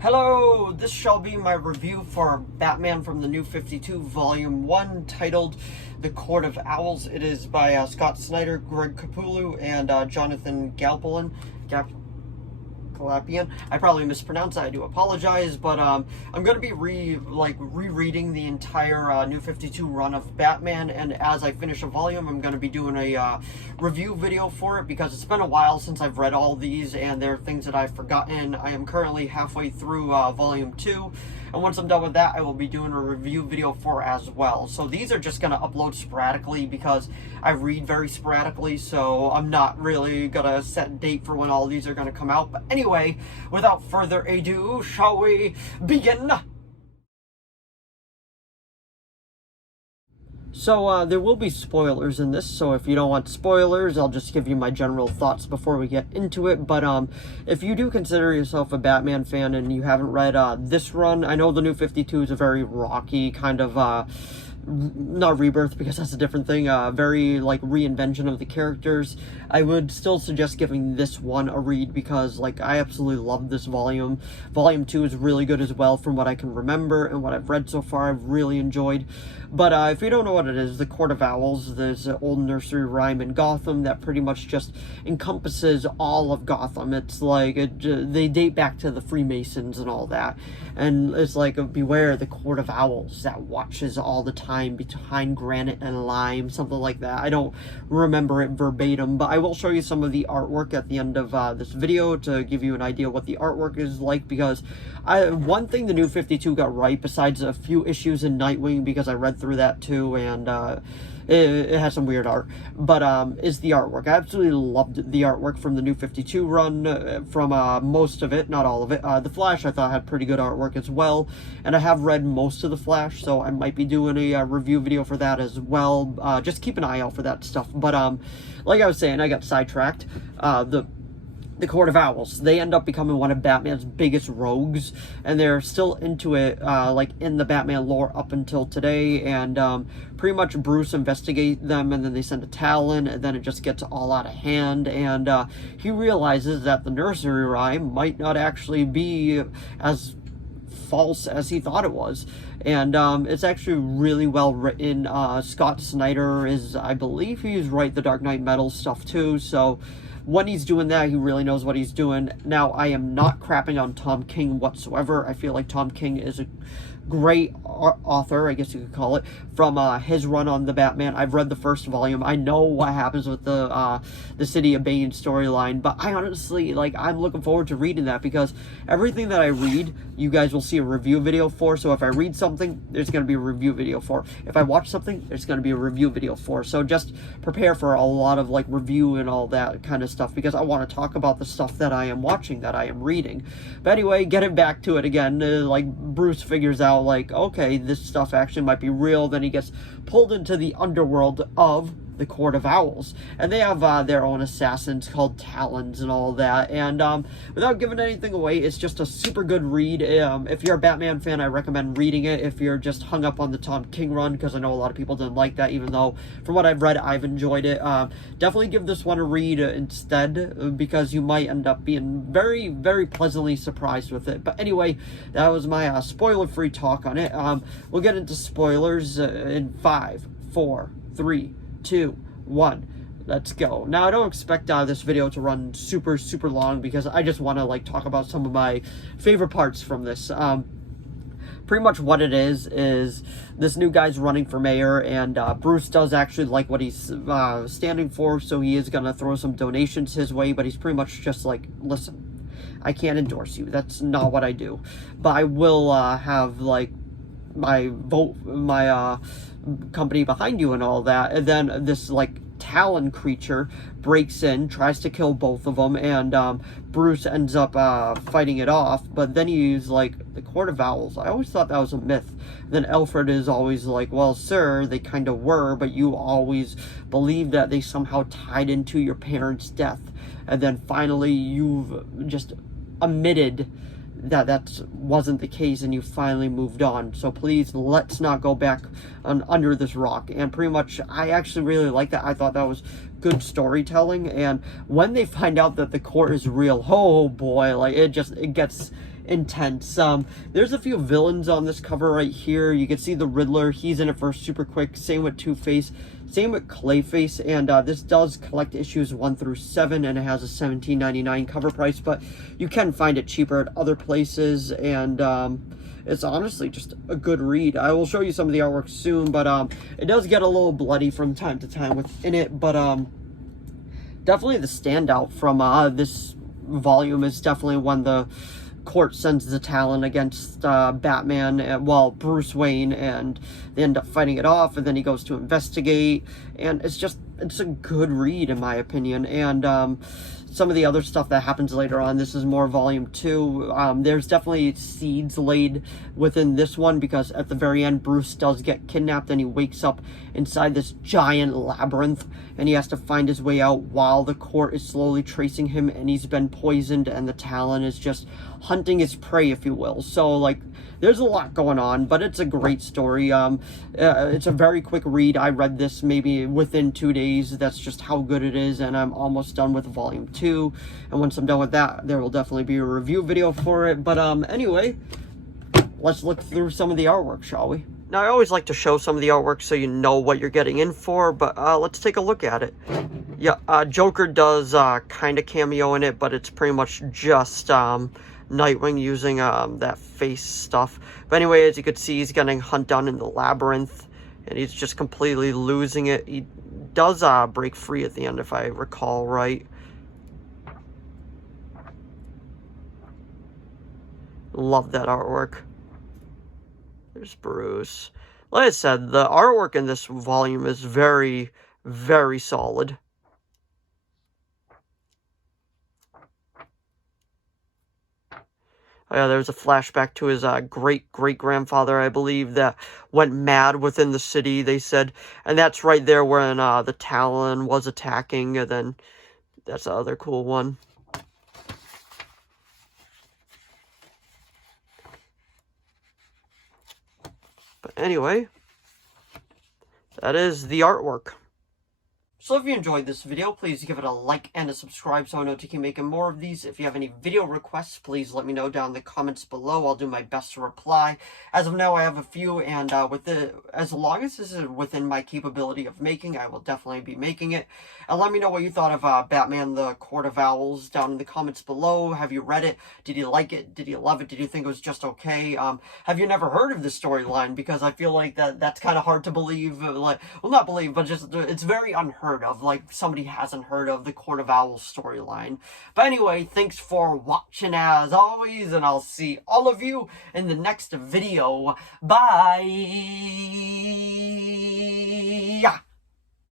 Hello, this shall be my review for Batman from the New 52, Volume 1, titled The Court of Owls. It is by Scott Snyder, Greg Capullo, and Jonathan Galapian. I probably mispronounced that, I do apologize, but I'm going to be rereading the entire New 52 run of Batman, and as I finish a volume, I'm going to be doing a review video for it, because it's been a while since I've read all these, and there are things that I've forgotten. I am currently halfway through Volume 2, and once I'm done with that, I will be doing a review video for as well. So these are just going to upload sporadically, because I read very sporadically, so I'm not really going to set a date for when all these are going to come out. But anyway, without further ado, shall we begin? So, there will be spoilers in this, so if you don't want spoilers, I'll just give you my general thoughts before we get into it. But, if you do consider yourself a Batman fan and you haven't read, this run, I know the New 52 is a very rocky kind of, not rebirth, because that's a different thing, very, like, reinvention of the characters. I would still suggest giving this one a read, because, like, I absolutely love this volume. Volume 2 is really good as well, from what I can remember, and what I've read so far, I've really enjoyed. But, if you don't know what it is, The Court of Owls, there's an old nursery rhyme in Gotham that pretty much just encompasses all of Gotham. It's like, they date back to the Freemasons and all that. And it's like, beware the Court of Owls that watches all the time behind granite and lime, something like that. I don't remember it verbatim, but I will show you some of the artwork at the end of this video to give you an idea what the artwork is like, because one thing the New 52 got right, besides a few issues in Nightwing, because I read through that too, and it has some weird art, but is the artwork. I absolutely loved the artwork from the New 52 run, from most of it, not all of it. The Flash I thought had pretty good artwork as well, and I have read most of the Flash, so I might be doing a review video for that as well. Just keep an eye out for that stuff. But like I was saying, I got sidetracked. The Court of Owls, they end up becoming one of Batman's biggest rogues, and they're still into it, like, in the Batman lore up until today, and pretty much Bruce investigates them, and then they send a Talon, and then it just gets all out of hand, and he realizes that the nursery rhyme might not actually be as false as he thought it was. And it's actually really well written. Scott Snyder is, I believe he's write the Dark Knight Metal stuff too, so when he's doing that, he really knows what he's doing. Now, I am not crapping on Tom King whatsoever. I feel like Tom King is a great author, I guess you could call it, from his run on the Batman. I've read the first volume. I know what happens with the City of Bane storyline, but I honestly, like, I'm looking forward to reading that, because everything that I read, you guys will see a review video for. So if I read something, there's going to be a review video for. If I watch something, there's going to be a review video for. So just prepare for a lot of, like, review and all that kind of stuff, because I want to talk about the stuff that I am watching, that I am reading. But anyway, getting back to it again, like, Bruce figures out, like, okay, this stuff actually might be real. Then he gets pulled into the underworld of the Court of Owls, and they have their own assassins called Talons and all that. And without giving anything away, it's just a super good read. If you're a Batman fan, I recommend reading it. If you're just hung up on the Tom King run, because I know a lot of people didn't like that, even though from what I've read, I've enjoyed it. Definitely give this one a read instead, because you might end up being very, very pleasantly surprised with it. But anyway, that was my spoiler-free talk on it. We'll get into spoilers in 5, 4, 3, 2, 1. Let's go. Now, I don't expect this video to run super long, because I just want to, like, talk about some of my favorite parts from this. Pretty much what it is this new guy's running for mayor, and Bruce does actually like what he's standing for, so he is gonna throw some donations his way, but he's pretty much just like, listen, I can't endorse you. That's not what I do. But I will have, like, my vote, my company behind you and all that. And then this, like, Talon creature breaks in, tries to kill both of them, and Bruce ends up fighting it off. But then he's like, the Court of Owls, I always thought that was a myth. Then Alfred is always like, well, sir, they kind of were, but you always believed that they somehow tied into your parents' death. And then finally you've just admitted that wasn't the case, and you finally moved on. So please, let's not go back under this rock. And pretty much, I actually really like that. I thought that was good storytelling. And when they find out that the court is real, oh boy, like, it gets intense. There's a few villains on this cover right here. You can see the Riddler, he's in it for super quick. Same with Two-Face, same with Clayface, and this does collect issues 1 through 7, and it has a $17.99 cover price, but you can find it cheaper at other places, and it's honestly just a good read. I will show you some of the artwork soon, but it does get a little bloody from time to time within it, but definitely the standout from this volume is definitely when the court sends the Talon against Batman, well, Bruce Wayne, and they end up fighting it off, and then he goes to investigate, and it's a good read in my opinion. And some of the other stuff that happens later on, this is more volume 2. There's definitely seeds laid within this one, because at the very end, Bruce does get kidnapped and he wakes up inside this giant labyrinth, and he has to find his way out while the court is slowly tracing him, and he's been poisoned, and the Talon is just hunting his prey, if you will. So, like, there's a lot going on, but it's a great story. It's a very quick read. I read this maybe within 2 days. That's just how good it is, and I'm almost done with volume 2. And once I'm done with that, there will definitely be a review video for it. But anyway, let's look through some of the artwork, shall we? Now, I always like to show some of the artwork so you know what you're getting in for, but let's take a look at it. Yeah, Joker does kind of cameo in it, but it's pretty much just Nightwing using that face stuff. But anyway, as you can see, he's getting hunted down in the labyrinth, and he's just completely losing it. He does break free at the end, if I recall right. Love that artwork. There's Bruce. Like I said, the artwork in this volume is very, very solid. Oh, yeah, there's a flashback to his great-great-grandfather, I believe, that went mad within the city, they said. And that's right there when the Talon was attacking, and then that's the other cool one. But anyway, that is the artwork. So if you enjoyed this video, please give it a like and a subscribe so I know to keep making more of these. If you have any video requests, please let me know down in the comments below. I'll do my best to reply. As of now, I have a few, and as long as this is within my capability of making, I will definitely be making it. And let me know what you thought of Batman the Court of Owls down in the comments below. Have you read it? Did you like it? Did you love it? Did you think it was just okay? Have you never heard of this storyline? Because I feel like that's kind of hard to believe. Like, well, not believe, but just it's very unheard of. Like, somebody hasn't heard of the Court of Owls storyline. But anyway, thanks for watching as always, and I'll see all of you in the next video. Bye!